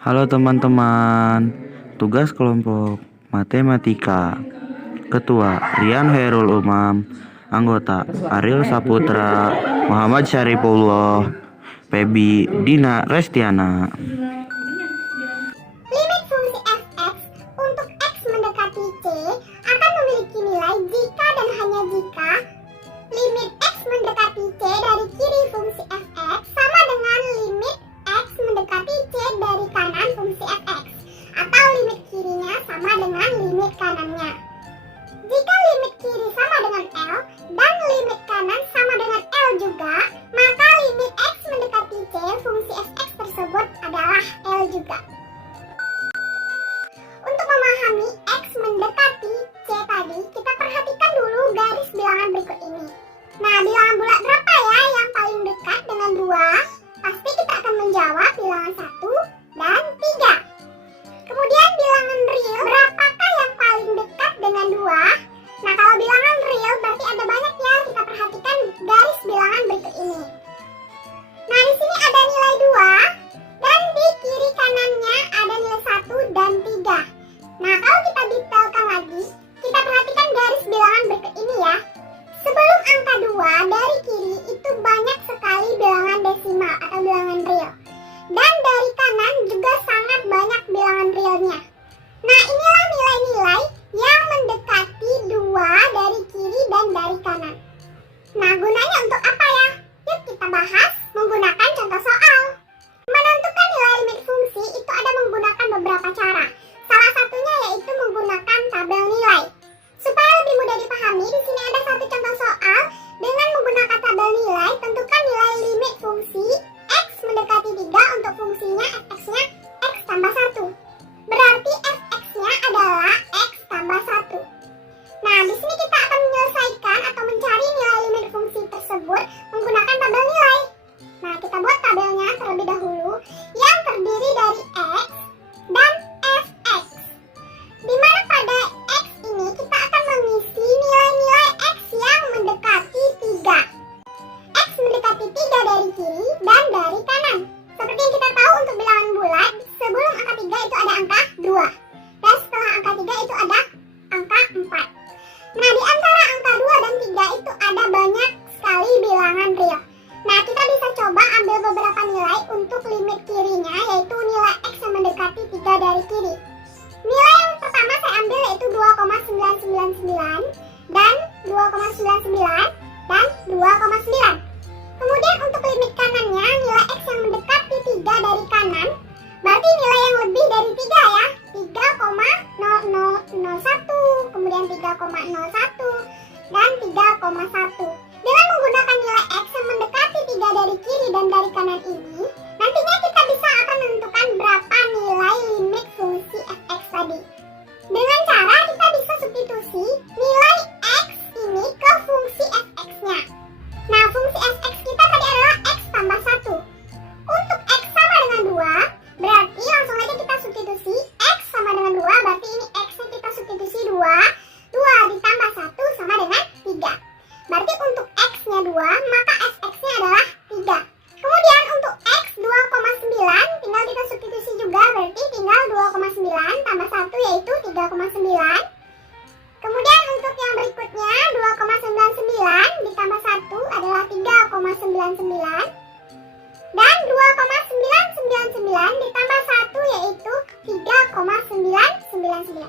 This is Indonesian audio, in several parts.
Halo teman-teman, tugas kelompok matematika. Ketua Rian Hairul Umam, anggota Ariel Saputra, Muhammad Syarifullah, Febi Dina Restiana. Limit fungsi f(x) untuk x mendekati c akan memiliki nilai jika dan hanya jika limit x mendekati c dari kiri fungsi f(x) sama dengan limit x mendekati c dari kanan fungsi f(x), atau limit kirinya sama dengan limit kanannya. Jika limit kiri sama dengan L dan limit kanan sama dengan L juga, maka limit x mendekati c fungsi f(x) tersebut adalah L juga. Untuk memahami x mendekati c tadi, kita perhatikan dulu garis bilangan berikut ini. Nah, bilangan bulat berapa ya yang paling dekat dengan 2? Pasti kita akan menjawab bilangan 1 dan 3. Kemudian bilangan real, berapakah yang paling dekat dengan 2? Nah, kalau bilangan real berarti ada banyak ya. Kita perhatikan garis bilangan berikut ini. Nah, di sini ada nilai 2 dan di kiri kanannya ada nilai 1 dan 3. Nah, kalau kita detailkan lagi, kita perhatikan garis bilangan berikut ini ya. Sebelum angka 2 dari kiri itu banyak sekali bilangan desimal atau bilangan real. Dan dari kanan juga sangat banyak bilangan realnya. Nah, inilah nilai-nilai yang mendekati 2 dari kiri dan dari kanan. Nah, gunanya untuk apa ya? Yuk kita bahas menggunakan contoh soal. Menentukan nilai limit fungsi itu ada menggunakan beberapa cara. Salah satunya yaitu menggunakan tabel nilai. Supaya lebih mudah dipahami, di sini ada satu contoh soal dengan menggunakan tabel nilai. Tentukan nilai limit fungsi x mendekati 3 untuk fungsinya f(x)-nya x tambah 1. Berarti f(x)-nya adalah x tambah 1. Nah, di sini kita akan menyelesaikan atau mencari nilai limit fungsi tersebut menggunakan tabel nilai. Nah, kita buat tabelnya terlebih dahulu yang terdiri dari x dan f(x). Di mana pada x ini kita akan mengisi nilai-nilai x yang mendekati 3. X mendekati 3 dari kiri dan dari kanan. Seperti yang kita tahu untuk bilangan bulat, sebelum angka 3 itu ada angka 2. Dan setelah angka 3 itu ada angka 4. Nah, di antara angka 2 dan 3 itu ada banyak sekali bilangan real. Nah, kita bisa coba ambil beberapa nilai untuk limit kirinya, yaitu nilai x yang mendekati 3 dari kiri. Nilai yang pertama saya ambil yaitu 2,999 dan 2,99 dan 2,9. Kemudian untuk limit kanannya, nilai x yang mendekati 3 dari kanan, berarti nilai yang lebih dari 3 ya, 3,0001, kemudian 3,01 dan 3,1. Dengan menggunakan nilai x yang mendekati 3 dari kiri dan dari kanan ini, nantinya kita bisa akan menentukan berapa nilai limit fungsi f(x) tadi. Dengan cara kita bisa substitusi nilai x ini ke fungsi f(x)-nya. Nah, fungsi f(x) kita tadi adalah x tambah 1. Untuk x sama dengan 2, berarti langsung aja kita substitusi x sama dengan 2, berarti ini x-nya kita substitusi 2. 2 ditambah 1 sama dengan 3. Berarti untuk x-nya 2, maka f(x)-nya adalah 3. Kemudian untuk x 2,9 tinggal kita substitusi juga, berarti tinggal 2,9 tambah 1 yaitu 3,9. Kemudian untuk yang berikutnya 2,99 ditambah 1 adalah 3,99. Dan 2,999 ditambah 1 yaitu 3,999.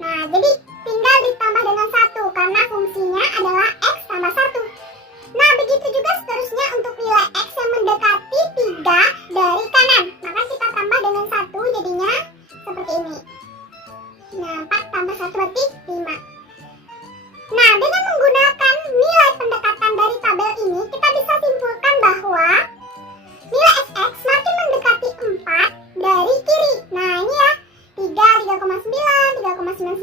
Nah, jadi tinggal ditambah dengan 1 karena fungsinya adalah x tambah 1. Nah, begitu juga seterusnya untuk nilai x yang mendekati 3 dari kanan. Maka kita tambah dengan 1 jadinya seperti ini. Nah, 4 tambah 1 berarti 5. Nah, dengan menggunakan nilai pendekatan dari tabel ini, kita bisa simpulkan bahwa nilai f(x) makin mendekati 4 dari kiri. Nah, ini ya, 3, 3,9, 3,99,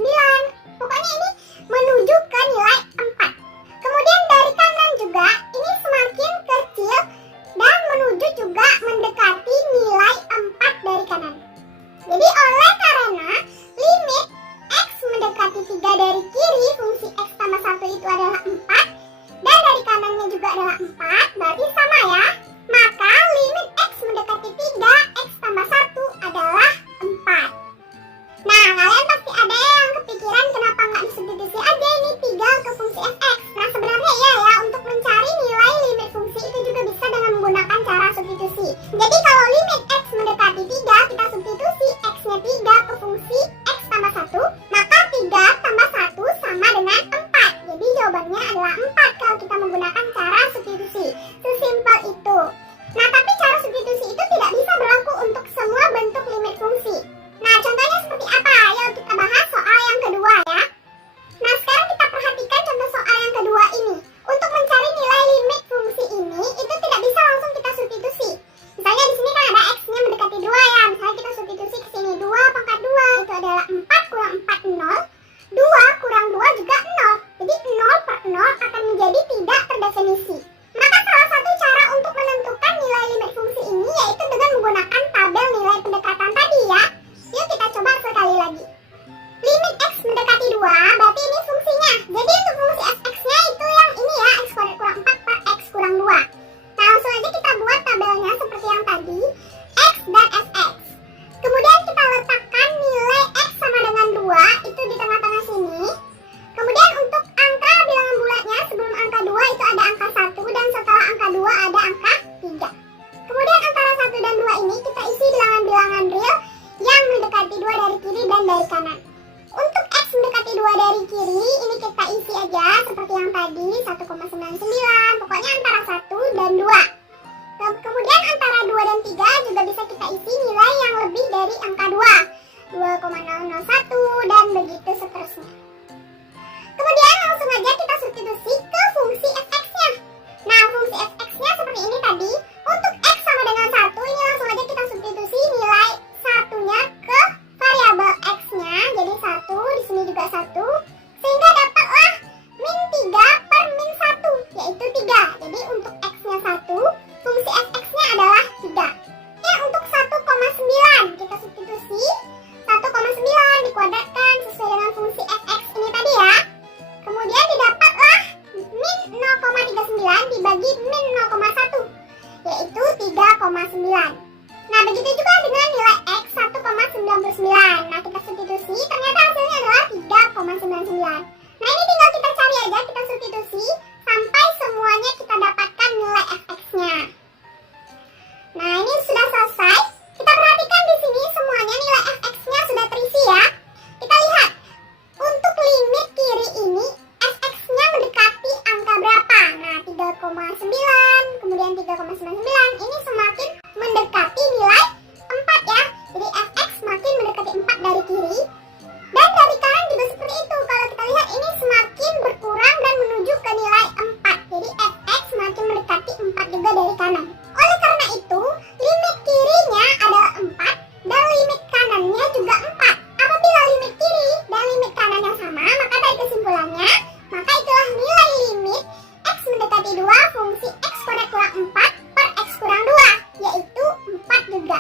x-nya 3 ke fungsi x tambah 1, maka 3 tambah 1 sama dengan 4. Jadi jawabannya adalah 4 kalau kita menggunakan cara substitusi. Sesimpel itu. Nah, tapi cara substitusi itu tidak bisa berlaku untuk semua bentuk limit fungsi. Nah, contohnya seperti apa? Yuk kita bahas soal yang kedua ya. Nah, sekarang kita perhatikan contoh soal yang kedua ini. Untuk mencari nilai limit fungsi ini, itu tidak bisa langsung kita substitusi. Misalnya di sini kan ada x-nya mendekati 2 ya. Misalnya kita substitusi ke sini 2 pangkat 2 itu adalah 4 kurang 4 0. 2 kurang 2 juga 0. Jadi 0 per 0 akan menjadi tidak terdefinisi. Maka salah satu cara untuk menentukan nilai limit fungsi ini yaitu dengan menggunakan tabel nilai pendekatan tadi ya. Yuk kita coba sekali lagi. Limit x mendekati 2 berarti ini fungsinya. Jadi untuk fungsi f(x)-nya itu yang ini ya, x kuadrat kurang 4 per x kurang 2. Nah, langsung aja kita buat tabelnya seperti yang tadi, x dan fx. Kemudian kita letakkan nilai x sama dengan 2 itu di tengah-tengah sini. Kemudian untuk angka bilangan bulatnya sebelum angka 2 itu ada angka 1 dan setelah angka 2 ada angka 3. Kemudian antara 1 dan 2 ini kita isi bilangan-bilangan real yang mendekati 2 dari kiri dan dari kanan. Untuk x mendekati 2 dari kiri, ini kita isi aja seperti yang tadi, 1,99, pokoknya antara 1 dan 2. Kemudian antara 2 dan 3 juga bisa kita isi nilai yang lebih dari angka 2, 2,001 dan begitu seterusnya. Kemudian langsung aja kita substitusi ke fungsi fx-nya. Nah, fungsi fx-nya seperti ini tadi. Untuk x sama dengan 1, ini langsung aja kita substitusi nilai satunya ke variabel x-nya. Jadi 1, di sini juga 1. Sehingga dapatlah min 3 per min 1, yaitu 3. Jadi untuk x-nya 1, fungsi fx-nya adalah 3. Ya, untuk 1,9 kita substitusi. 1,9 dikuadratkan sesuai dengan fungsi fx ini tadi ya. Kemudian didapatlah min 0,39 dibagi min 0,1, yaitu 3,9. Nah, begitu juga dengan nilai x 1,99. Nah, kita substitusi, ternyata hasilnya adalah 3,99. Nah, ini tinggal kita cari aja, kita substitusi sampai semuanya kita dapatkan nilai fx-nya. Nah, ini sudah selesai. Kita perhatikan di sini semuanya nilai fx-nya sudah terisi ya. Kita lihat. Untuk limit kiri ini, fx-nya mendekati angka berapa? Nah, 3,9, kemudian 3,99. Ini semakin mendekati nilai 4 ya. Jadi fx semakin mendekati 4 dari kiri. Dan dari kanan juga seperti itu. Kalau kita lihat ini semakin berkurang dan menuju ke nilai 4. Jadi fx semakin mendekati 4 juga dari kanan. Oleh karena itu, limit kirinya adalah 4 dan limit kanannya juga 4. Apabila limit kiri dan limit kanan yang sama, maka dari kesimpulannya, maka itulah nilai limit x mendekati 2 fungsi x kuadrat kurang 4 per x kurang 2, yaitu 4 juga.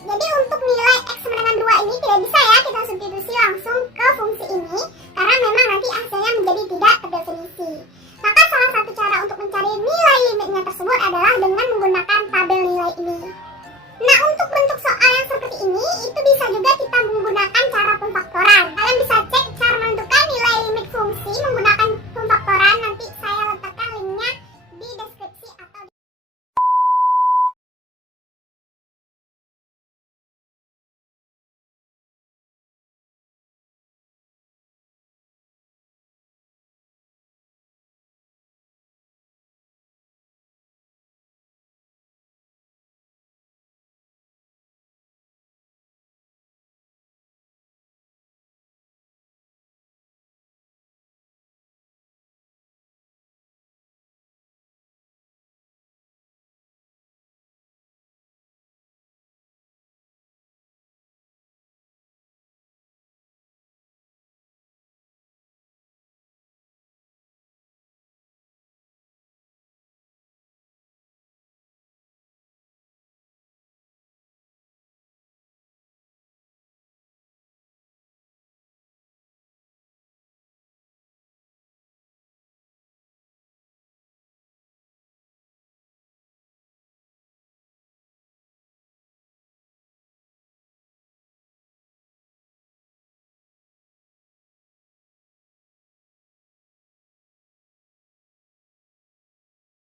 Jadi untuk nilai x sama dengan 2 ini tidak bisa ya kita substitusi langsung ke fungsi ini, karena memang nanti hasilnya menjadi tidak terdefinisi. Maka salah satu cara untuk mencari nilai limitnya tersebut adalah dengan menggunakan tabel nilai ini. Nah, untuk bentuk soal yang seperti ini, itu bisa juga kita menggunakan cara